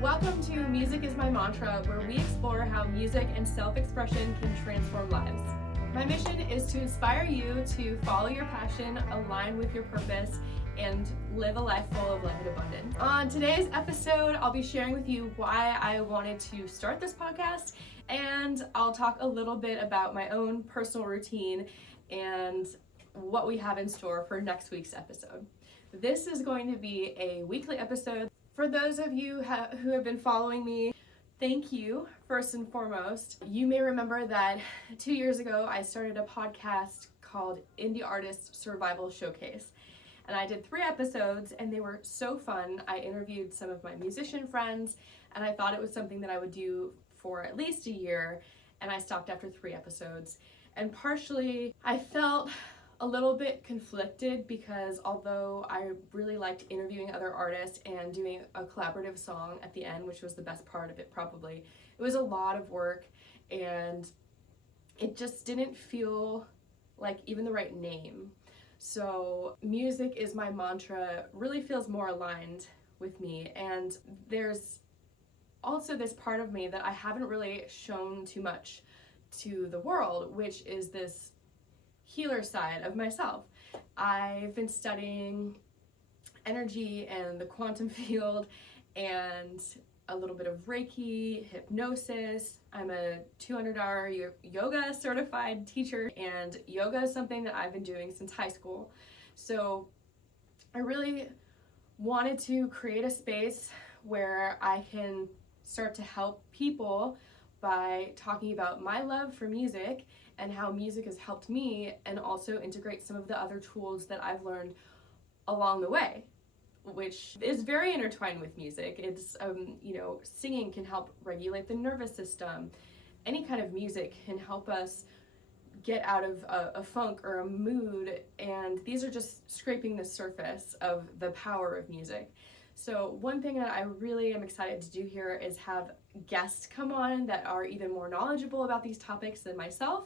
Welcome to Music is My Mantra, where we explore how music and self-expression can transform lives. My mission is to inspire you to follow your passion, align with your purpose, and live a life full of love and abundance. On today's episode, I'll be sharing with you why I wanted to start this podcast, and I'll talk a little bit about my own personal routine and what we have in store for next week's episode. This is going to be a weekly episode. For those of you who have been following me, thank you, first and foremost. You may remember that 2 years ago, I started a podcast called Indie Artist Survival Showcase. And I did 3 episodes, and they were so fun. I interviewed some of my musician friends, and I thought it was something that I would do for at least a year, and I stopped after 3 episodes. And partially, I felt a little bit conflicted because although I really liked interviewing other artists and doing a collaborative song at the end, which was the best part of it probably, it was a lot of work and it just didn't feel like even the right name. So Music is My Mantra really feels more aligned with me, and there's also this part of me that I haven't really shown too much to the world, which is this healer side of myself. I've been studying energy and the quantum field and a little bit of Reiki, hypnosis. I'm a 200-hour yoga certified teacher, and yoga is something that I've been doing since high school. So I really wanted to create a space where I can start to help people by talking about my love for music and how music has helped me, and also integrate some of the other tools that I've learned along the way, which is very intertwined with music. It's, singing can help regulate the nervous system. Any kind of music can help us get out of a funk or a mood, and these are just scraping the surface of the power of music. So one thing that I really am excited to do here is have guests come on that are even more knowledgeable about these topics than myself.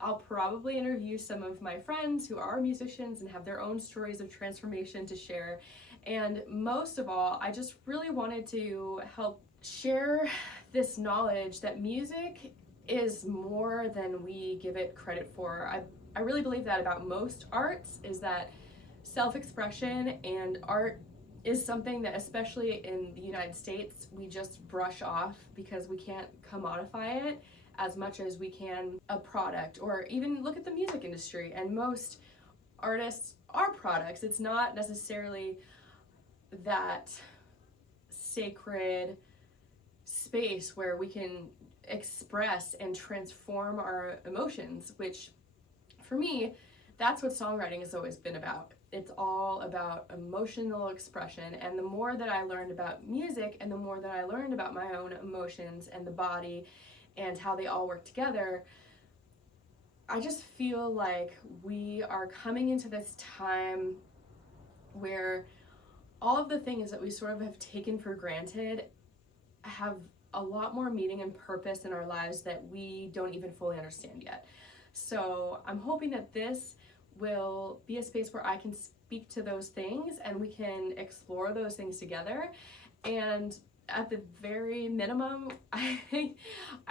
I'll probably interview some of my friends who are musicians and have their own stories of transformation to share. And most of all, I just really wanted to help share this knowledge that music is more than we give it credit for. I really believe that about most arts, is that self-expression and art is something that, especially in the United States, we just brush off because we can't commodify it as much as we can a product. Or even look at the music industry, and most artists are products. It's not necessarily that sacred space where we can express and transform our emotions, which for me, that's what songwriting has always been about. It's all about emotional expression, and the more that I learned about music and the more that I learned about my own emotions and the body and how they all work together, I just feel like we are coming into this time where all of the things that we sort of have taken for granted have a lot more meaning and purpose in our lives that we don't even fully understand yet. So I'm hoping that this will be a space where I can speak to those things and we can explore those things together. And at the very minimum, I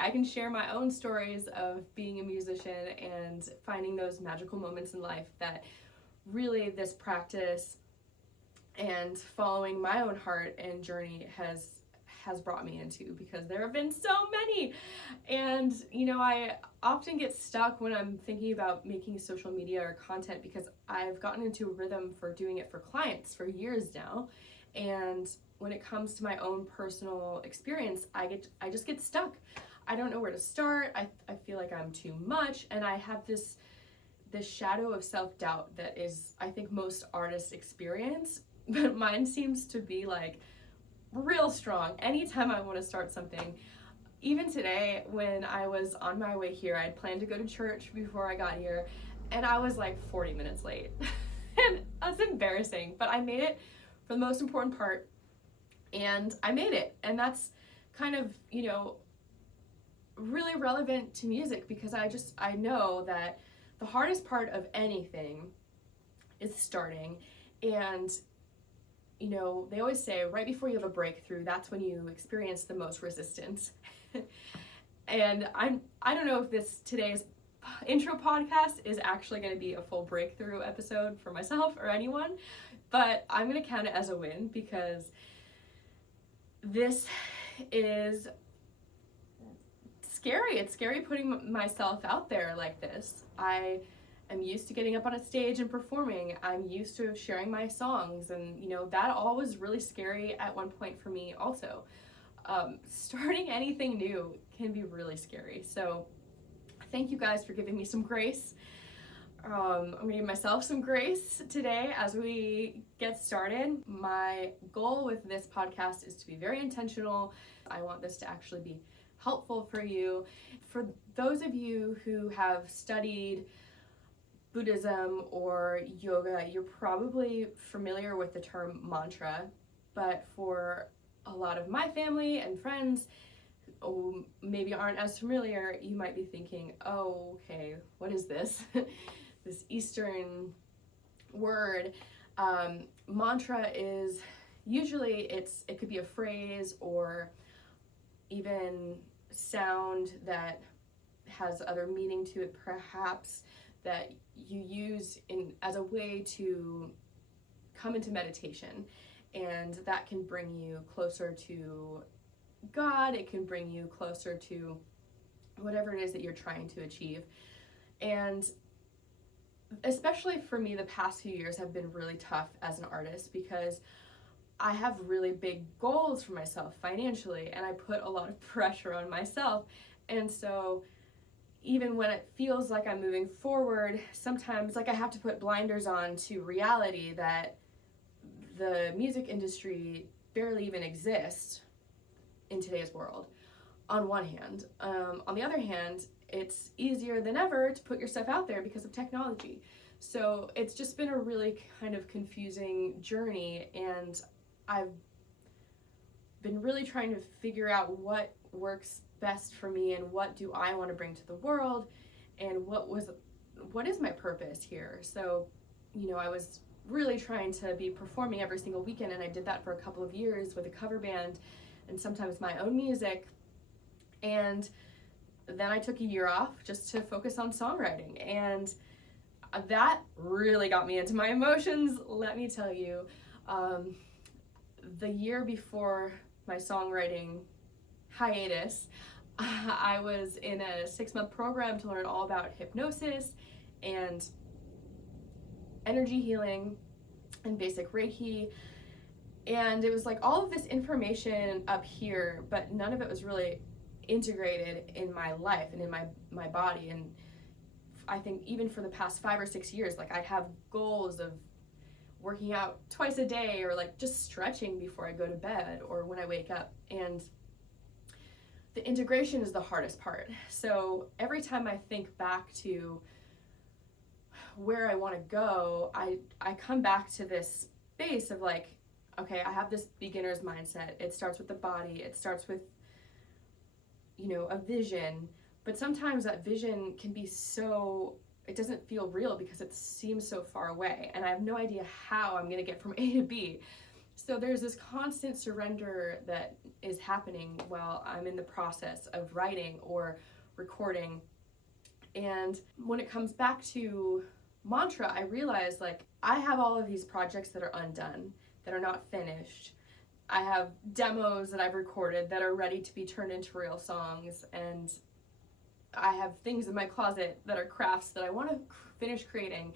can share my own stories of being a musician and finding those magical moments in life that really this practice and following my own heart and journey has brought me into, because there have been so many. And I often get stuck when I'm thinking about making social media or content, because I've gotten into a rhythm for doing it for clients for years now, and when it comes to my own personal experience, I just get stuck. I don't know where to start. I feel like I'm too much, and I have this shadow of self-doubt that is, I think, most artists experience, but mine seems to be like real strong anytime I want to start something. Even today, when I was on my way here, I'd planned to go to church before I got here, and I was like 40 minutes late. And that's embarrassing, but I made it for the most important part, and I made it. And that's kind of, really relevant to music, because I know that the hardest part of anything is starting. And they always say right before you have a breakthrough, that's when you experience the most resistance. And I don't know if today's intro podcast is actually going to be a full breakthrough episode for myself or anyone, but I'm going to count it as a win because this is scary. It's scary putting myself out there like this. I am used to getting up on a stage and performing. I'm used to sharing my songs, and that all was really scary at one point for me also. Starting anything new can be really scary. So thank you guys for giving me some grace. I'm gonna give myself some grace today as we get started. My goal with this podcast is to be very intentional. I want this to actually be helpful for you. For those of you who have studied Buddhism or yoga, you're probably familiar with the term mantra, but for a lot of my family and friends who maybe aren't as familiar, you might be thinking, oh, okay, what is this? This Eastern word. Mantra is usually it could be a phrase or even sound that has other meaning to it, perhaps, that you use as a way to come into meditation. And that can bring you closer to God. It can bring you closer to whatever it is that you're trying to achieve. And especially for me, the past few years have been really tough as an artist because I have really big goals for myself financially, and I put a lot of pressure on myself. And so even when it feels like I'm moving forward, sometimes I have to put blinders on to reality that the music industry barely even exists in today's world, on one hand. On the other hand, it's easier than ever to put your stuff out there because of technology. So it's just been a really kind of confusing journey, and I've been really trying to figure out what works best for me and what do I want to bring to the world and what is my purpose here. So, I was really trying to be performing every single weekend, and I did that for a couple of years with a cover band and sometimes my own music. And then I took a year off just to focus on songwriting, and that really got me into my emotions, let me tell you. The year before my songwriting hiatus, I was in a 6-month program to learn all about hypnosis and energy healing and basic Reiki, and it was all of this information up here, but none of it was really integrated in my life and in my body. And I think even for the past 5 or 6 years, I'd have goals of working out twice a day or just stretching before I go to bed or when I wake up, and the integration is the hardest part. So every time I think back to where I want to go, I come back to this space of okay, I have this beginner's mindset. It starts with the body. It starts with, a vision. But sometimes that vision can be it doesn't feel real because it seems so far away. And I have no idea how I'm going to get from A to B. So there's this constant surrender that is happening while I'm in the process of writing or recording. And when it comes back to mantra, I realize I have all of these projects that are undone, that are not finished. I have demos that I've recorded that are ready to be turned into real songs, and I have things in my closet that are crafts that I want to finish creating.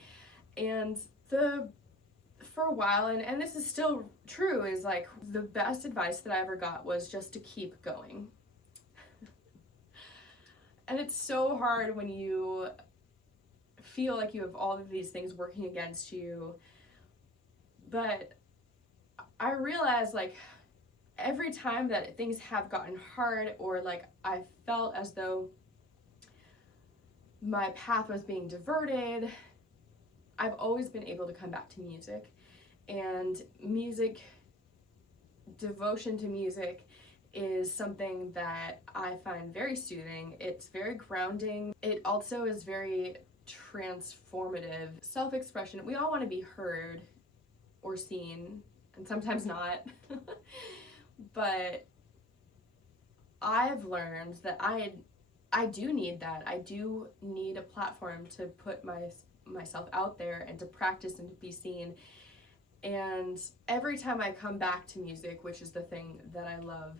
And for a while, and this is still true, is the best advice that I ever got was just to keep going. And it's so hard when you feel like you have all of these things working against you. But I realize every time that things have gotten hard, or I felt as though my path was being diverted, I've always been able to come back to music. And devotion to music is something that I find very soothing. It's very grounding. It also is very transformative. Self-expression, we all want to be heard or seen, and sometimes not. But I've learned that I do need that. I do need a platform to put myself out there and to practice and to be seen. And every time I come back to music, which is the thing that I love,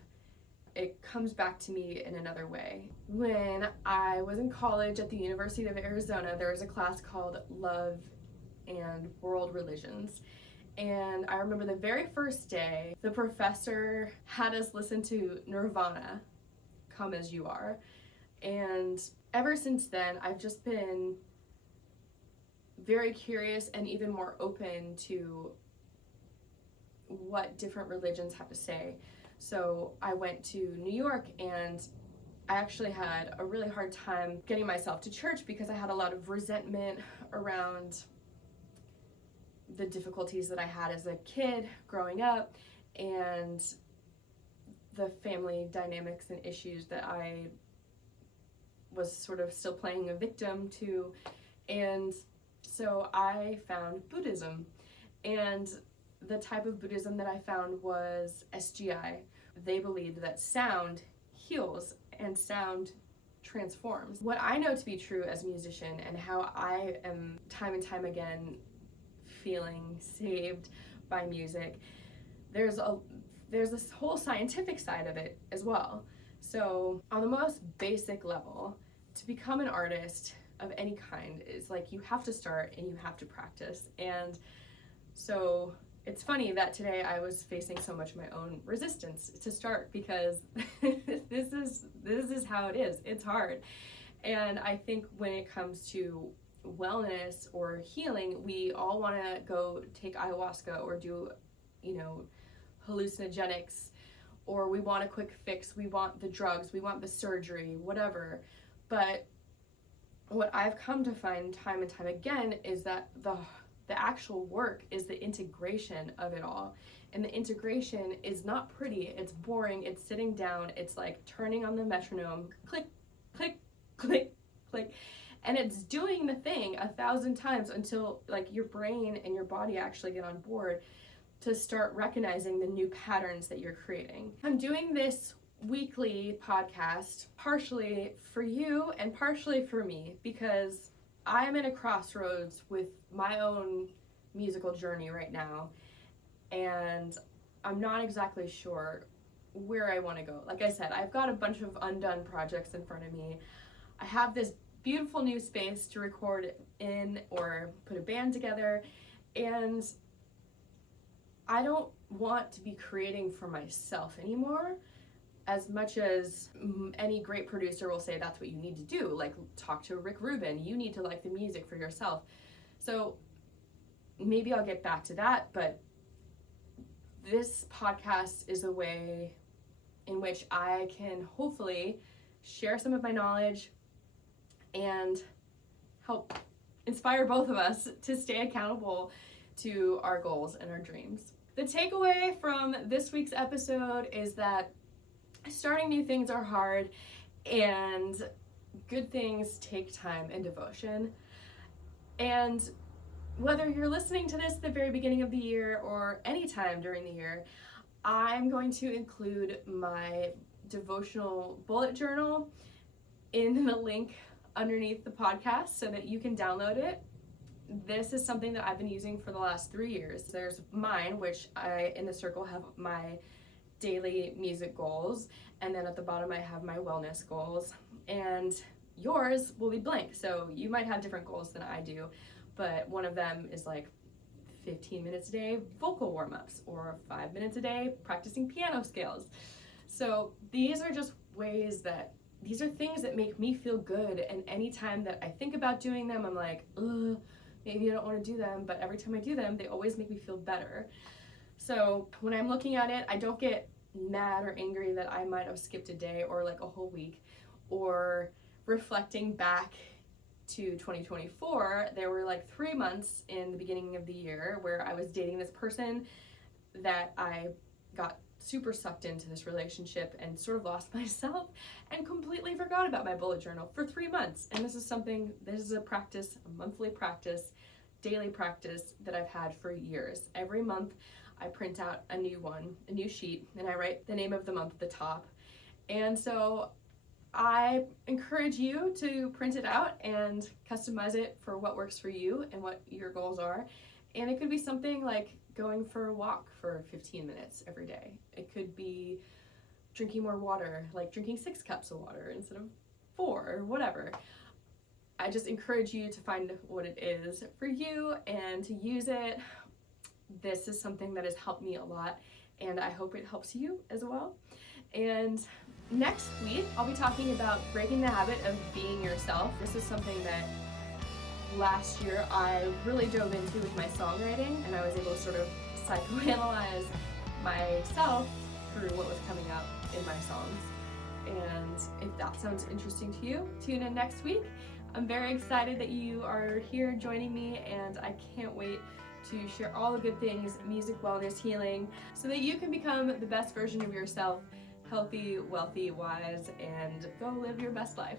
it comes back to me in another way. When I was in college at the University of Arizona, there was a class called Love and World Religions. And I remember the very first day, the professor had us listen to Nirvana, Come As You Are. And ever since then, I've just been very curious and even more open to what different religions have to say. So I went to New York, and I actually had a really hard time getting myself to church because I had a lot of resentment around the difficulties that I had as a kid growing up and the family dynamics and issues that I was sort of still playing a victim to. And so I found Buddhism, and the type of Buddhism that I found was SGI. They believed that sound heals and sound transforms. What I know to be true as a musician, and how I am time and time again feeling saved by music, there's this whole scientific side of it as well. So on the most basic level, to become an artist of any kind is like you have to start and you have to practice. And so it's funny that today I was facing so much of my own resistance to start, because this is how it is. It's hard. And I think when it comes to wellness or healing, we all want to go take ayahuasca or do, hallucinogenics, or we want a quick fix, we want the drugs, we want the surgery, whatever. But what I've come to find time and time again is that the actual work is the integration of it all. And the integration is not pretty, it's boring, it's sitting down, it's like turning on the metronome, click, click, click, click. And it's doing the thing 1,000 times until like your brain and your body actually get on board to start recognizing the new patterns that you're creating. I'm doing this weekly podcast partially for you and partially for me, because I'm in a crossroads with my own musical journey right now, and I'm not exactly sure where I want to go. Like I said, I've got a bunch of undone projects in front of me. I have this beautiful new space to record in or put a band together, and I don't want to be creating for myself anymore, as much as any great producer will say that's what you need to do. Like, talk to Rick Rubin, you need to like the music for yourself. So maybe I'll get back to that, but this podcast is a way in which I can hopefully share some of my knowledge and help inspire both of us to stay accountable to our goals and our dreams. The takeaway from this week's episode is that starting new things are hard, and good things take time and devotion. And whether you're listening to this at the very beginning of the year or any time during the year, I'm going to include my devotional bullet journal in the link underneath the podcast so that you can download it. This is something that I've been using for the last 3 years. There's mine, which I, in the circle, have my daily music goals, and then at the bottom I have my wellness goals, and yours will be blank. So you might have different goals than I do, but one of them is like 15 minutes a day vocal warm-ups, or 5 minutes a day practicing piano scales. So these are just ways that these are things that make me feel good, and anytime that I think about doing them, I'm like, ugh, maybe I don't want to do them, but every time I do them, they always make me feel better. So when I'm looking at it, I don't get mad or angry that I might have skipped a day or like a whole week. Or reflecting back to 2024, there were like 3 months in the beginning of the year where I was dating this person that I got super sucked into this relationship and sort of lost myself and completely forgot about my bullet journal for 3 months. And this is a practice, a monthly practice, daily practice that I've had for years. Every month I print out a new sheet, and I write the name of the month at the top. And so I encourage you to print it out and customize it for what works for you and what your goals are. And it could be something like going for a walk for 15 minutes every day. It could be drinking more water, like drinking 6 cups of water instead of 4 or whatever. I just encourage you to find what it is for you and to use it. This is something that has helped me a lot, and I hope it helps you as well. And next week, I'll be talking about breaking the habit of being yourself. This is something that last year I really dove into with my songwriting, and I was able to sort of psychoanalyze myself through what was coming up in my songs. And if that sounds interesting to you, tune in next week. I'm very excited that you are here joining me, and I can't wait to share all the good things, music, wellness, healing, so that you can become the best version of yourself, healthy, wealthy, wise, and go live your best life.